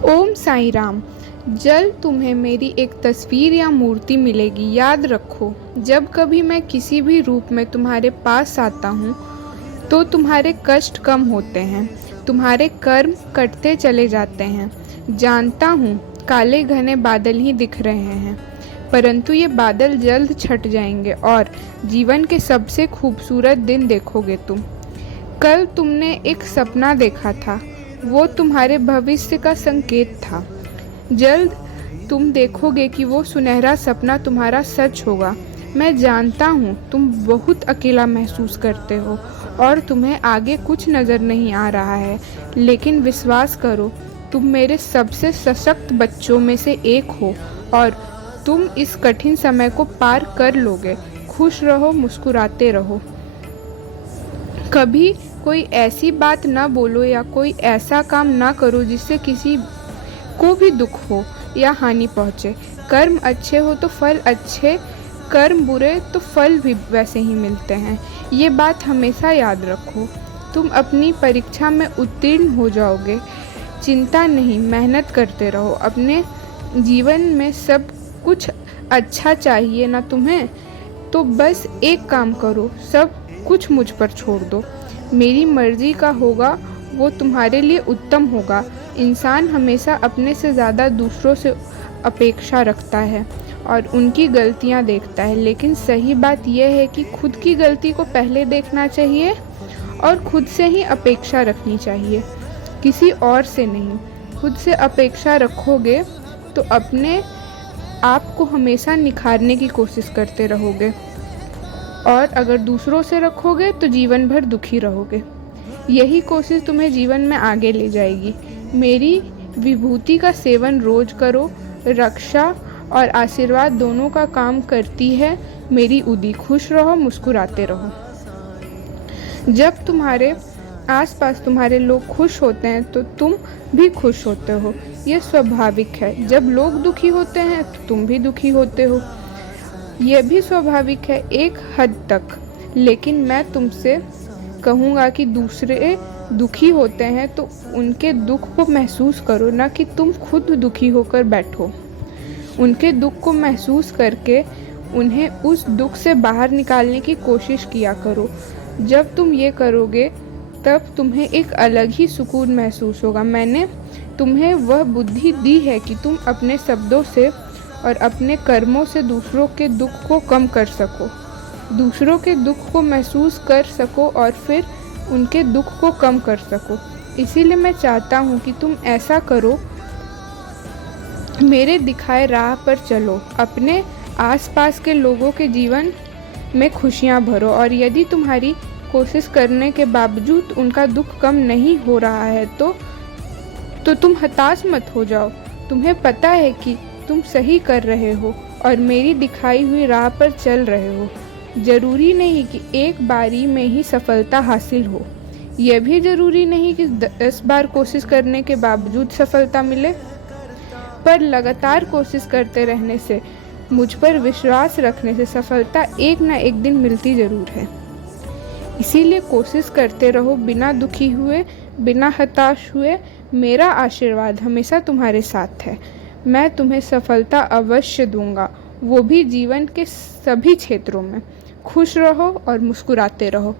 ओम साईं राम। जल्द तुम्हें मेरी एक तस्वीर या मूर्ति मिलेगी। याद रखो, जब कभी मैं किसी भी रूप में तुम्हारे पास आता हूँ तो तुम्हारे कष्ट कम होते हैं, तुम्हारे कर्म कटते चले जाते हैं। जानता हूँ काले घने बादल ही दिख रहे हैं, परंतु ये बादल जल्द छट जाएंगे और जीवन के सबसे खूबसूरत दिन देखोगे तुम। कल तुमने एक सपना देखा था, वो तुम्हारे भविष्य का संकेत था। जल्द तुम देखोगे कि वो सुनहरा सपना तुम्हारा सच होगा। मैं जानता हूँ तुम बहुत अकेला महसूस करते हो और तुम्हें आगे कुछ नज़र नहीं आ रहा है, लेकिन विश्वास करो, तुम मेरे सबसे सशक्त बच्चों में से एक हो और तुम इस कठिन समय को पार कर लोगे। खुश रहो, मुस्कुराते रहो। कभी कोई ऐसी बात ना बोलो या कोई ऐसा काम ना करो जिससे किसी को भी दुख हो या हानि पहुँचे। कर्म अच्छे हो तो फल अच्छे, कर्म बुरे तो फल भी वैसे ही मिलते हैं। ये बात हमेशा याद रखो। तुम अपनी परीक्षा में उत्तीर्ण हो जाओगे। चिंता नहीं, मेहनत करते रहो। अपने जीवन में सब कुछ अच्छा चाहिए ना तुम्हें, तो बस एक काम करो, सब कुछ मुझ पर छोड़ दो। मेरी मर्जी का होगा वो तुम्हारे लिए उत्तम होगा। इंसान हमेशा अपने से ज़्यादा दूसरों से अपेक्षा रखता है और उनकी गलतियां देखता है, लेकिन सही बात यह है कि खुद की गलती को पहले देखना चाहिए और खुद से ही अपेक्षा रखनी चाहिए, किसी और से नहीं। खुद से अपेक्षा रखोगे तो अपने आप को हमेशा निखारने की कोशिश करते रहोगे, और अगर दूसरों से रखोगे तो जीवन भर दुखी रहोगे। यही कोशिश तुम्हें जीवन में आगे ले जाएगी। मेरी विभूति का सेवन रोज करो। रक्षा और आशीर्वाद दोनों का काम करती है मेरी उदी। खुश रहो, मुस्कुराते रहो। जब तुम्हारे आसपास तुम्हारे लोग खुश होते हैं तो तुम भी खुश होते हो। यह स्वाभाविक है। जब लोग दुखी होते हैं तो तुम भी दुखी होते हो। यह भी स्वाभाविक है एक हद तक, लेकिन मैं तुमसे कहूँगा कि दूसरे दुखी होते हैं तो उनके दुख को महसूस करो, ना कि तुम खुद दुखी होकर बैठो। उनके दुख को महसूस करके उन्हें उस दुख से बाहर निकालने की कोशिश किया करो। जब तुम ये करोगे तब तुम्हें एक अलग ही सुकून महसूस होगा। मैंने तुम्हें वह बुद्धि दी है कि तुम अपने शब्दों से और अपने कर्मों से दूसरों के दुख को कम कर सको, दूसरों के दुख को महसूस कर सको और फिर उनके दुख को कम कर सको। इसीलिए मैं चाहता हूँ कि तुम ऐसा करो, मेरे दिखाए राह पर चलो, अपने आसपास के लोगों के जीवन में खुशियाँ भरो। और यदि तुम्हारी कोशिश करने के बावजूद उनका दुख कम नहीं हो रहा है तो तुम हताश मत हो जाओ। तुम्हें पता है कि तुम सही कर रहे हो और मेरी दिखाई हुई राह पर चल रहे हो। जरूरी नहीं कि एक बारी में ही सफलता हासिल हो। यह भी जरूरी नहीं कि 10 बार कोशिश करने के बावजूद सफलता मिले, पर लगातार कोशिश करते रहने से, मुझ पर विश्वास रखने से सफलता एक ना एक दिन मिलती जरूर है। इसीलिए कोशिश करते रहो, बिना दुखी हुए, बिना हताश हुए। मेरा आशीर्वाद हमेशा तुम्हारे साथ है। मैं तुम्हें सफलता अवश्य दूंगा, वो भी जीवन के सभी क्षेत्रों में। खुश रहो और मुस्कुराते रहो।